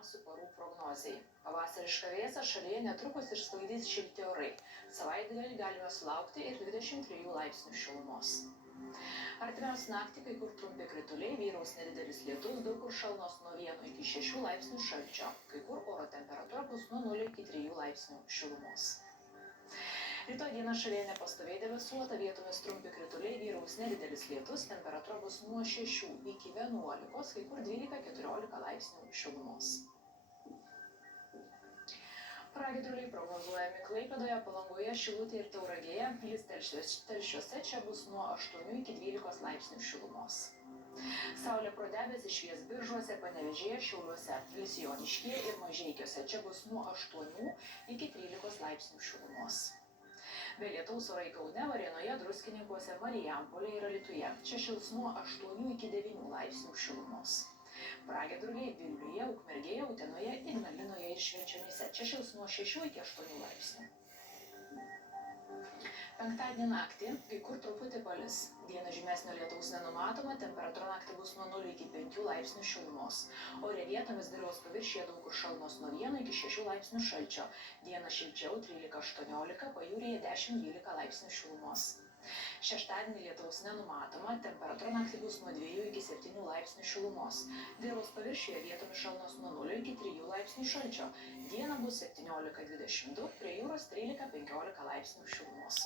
artimiausių parų prognozei. Pavasarišką vėsą šalyje netrukus išsklaidys šilti orai. Savaitgalį galime sulaukti ir 23 laipsnių šilumos. Artimiausią naktį kai kur trumpi krituliai, vyraus nedidelis lietus, daug kur šalnos nuo 1 iki 6 laipsnių šalčio. Kai kur oro temperatūra bus nuo 0 iki 3 laipsnių šilumos. Rytoj dieną šalyje nepastoviai debesuota, vietomis trumpi krituliai, vyraus nedidelis lietus, temperatūra bus nuo 6 iki 11, kai kur 12-14 laipsnių šilumos. Pragiedruliai prognozuojami Klaipėdoje, Palangoje, Šilutėje ir Tauragėje, lis telšiuose čia bus nuo 8 iki 12 laipsnių šilumos. Saulė pro debesį švies Biržuose, Panevėžyje, Šiauliuose, lis Joniškyje ir Mažeikiuose čia bus nuo 8 iki 13 laipsnių šilumos. Be lietaus orai Kaune, Varėnoje, Druskininkuose, Marijampolėje ir Alytuje. Čia šils nuo 8 iki 9 laipsnių šilumos. Pragiedruliai Vilniuje, Ukmergėje, Utenoje, Ignalinoje ir Švenčionyse. Čia šils nuo 6 iki 8 laipsnių. Penktadienį naktį kai kur truputį palis. Dieną žymesnio lietaus nenumatoma, temperatūra naktį bus nuo 0 iki 5 laipsnių šilumos. Ore vietomis dirvos paviršiuje daug kur šalnos nuo 1 iki 6 laipsnių šalčio. Dieną šilčiau 13-18, pajūryje 10-12 laipsnių šilumos. Šeštadienį lietaus nenumatoma, temperatūra naktį bus nuo 2 iki 7 laipsnių šilumos. Dirvos paviršiuje vietomis šalnos nuo 0 iki 3 laipsnių šalčio. Dieną bus 17-22, prie jūros 13-15 laipsnių šilumos.